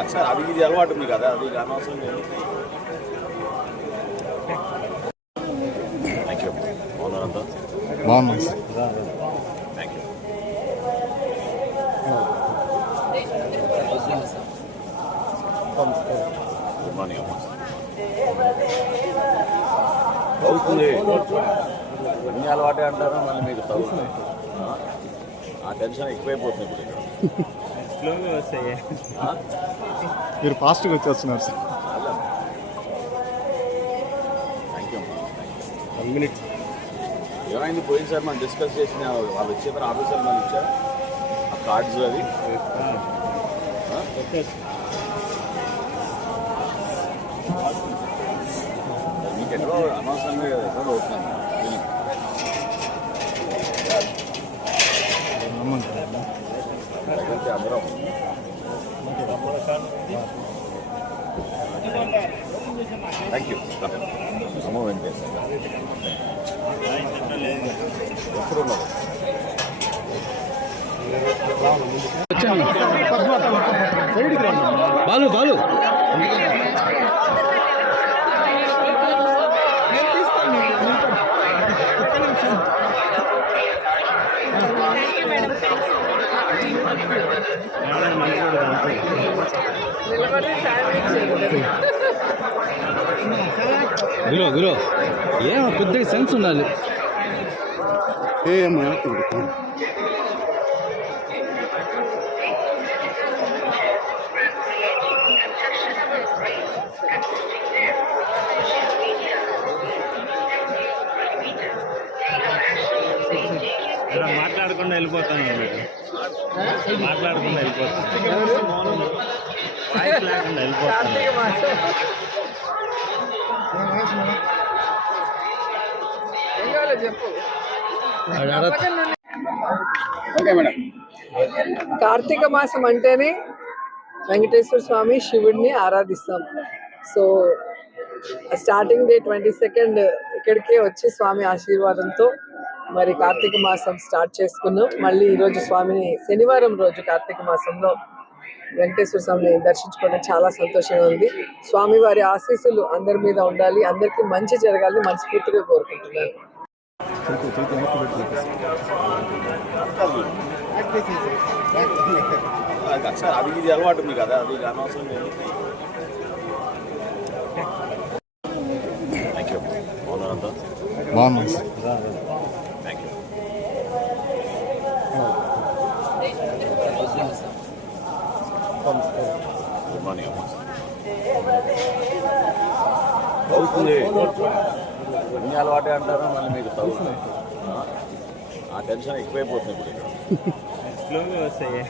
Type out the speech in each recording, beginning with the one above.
ఒకసారి అది ఇది అలవాటు ఉంది కదా, అది అనవసరం. Thank you. బాగున్నారంతా? బాగున్నాం. Thank you. గుడ్ మార్నింగ్ అమ్మా. చదువుతుంది అన్ని అలవాటే అంటారు, మళ్ళీ మీకు చదువుతుంది. ఆ టెన్షన్ ఎక్కువైపోతుంది ఇప్పుడు ఇక్కడ. స్లోగా వస్తాయి. మీరు ఫాస్ట్గా వచ్చేస్తున్నారు సార్. థ్యాంక్ యూ అమ్మా. 1 minute. ఏమైంది పోయింది సార్, మనం డిస్కస్ చేసిన వాళ్ళు వచ్చేసారు, ఆఫీసర్ మనం ఇచ్చారు ఆ కార్డ్స్ అవి. మీకు ఎక్కడో అనవసరంగా ఎక్కడో అవుతున్నాను అందరం. Thank you. అమ్మ వెంకటేశ్వర ఎప్పుడు ఉన్నారు? బాలు బాలు గురు గురు ఏమో కొద్దిగా సెన్స్ ఉండాలి. ఏమో మాట్లాడకుండా వెళ్ళిపోతాను, మాట్లాడకుండా వెళ్ళిపోతాను, లేకుండా వెళ్ళిపోతాను. కార్తీక మాసం అంటేనే వెంకటేశ్వర స్వామి శివుడిని ఆరాధిస్తాం. సో స్టార్టింగ్ డే 22 ఇక్కడికే వచ్చి స్వామి ఆశీర్వాదంతో మరి కార్తీక మాసం స్టార్ట్ చేసుకున్నాం. మళ్ళీ ఈరోజు స్వామిని శనివారం రోజు కార్తీక మాసంలో వెంకటేశ్వర స్వామిని దర్శించుకోవడం చాలా సంతోషంగా ఉంది. స్వామి వారి ఆశీస్సులు అందరి మీద ఉండాలి, అందరికీ మంచి జరగాలని మనస్ఫూర్తిగా కోరుకుంటున్నాను. ఒకసారి అది ఇది అలవాటు ఉంది కదా, అది అనవసరం. Thank you. బాగున్నారంతా? బాగున్నాం. Thank you. గుడ్ మార్నింగ్ అమ్మా. చదువుతుంది అన్ని అలవాటే అంటారు, మళ్ళీ మీకు చదువుతుంది. ఆ టెన్షన్ ఎక్కువైపోతుంది ఇప్పుడు ఇక్కడ. స్లోగా వస్తాయి.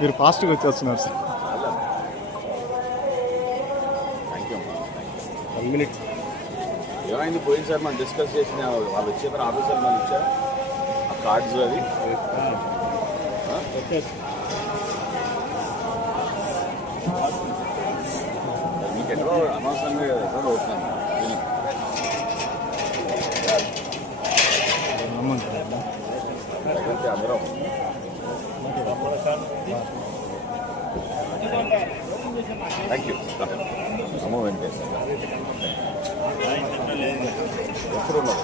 మీరు ఫాస్ట్గా వచ్చేస్తున్నారు సార్. థ్యాంక్ యూ అమ్మా. 1 minute. ఏమైంది పోయింది సార్, మనం డిస్కస్ చేసిన వాళ్ళు వచ్చేసారు, ఆఫీసర్ మనం ఇచ్చారు ఆ కార్డ్స్ అవి. మీకు ఎక్కడో అనవసరంగా ఎక్కడో అవుతున్నాను అందరం. Thank you. అమ్మ వెంకటేశ్వర ఎప్పుడు ఉన్నారు?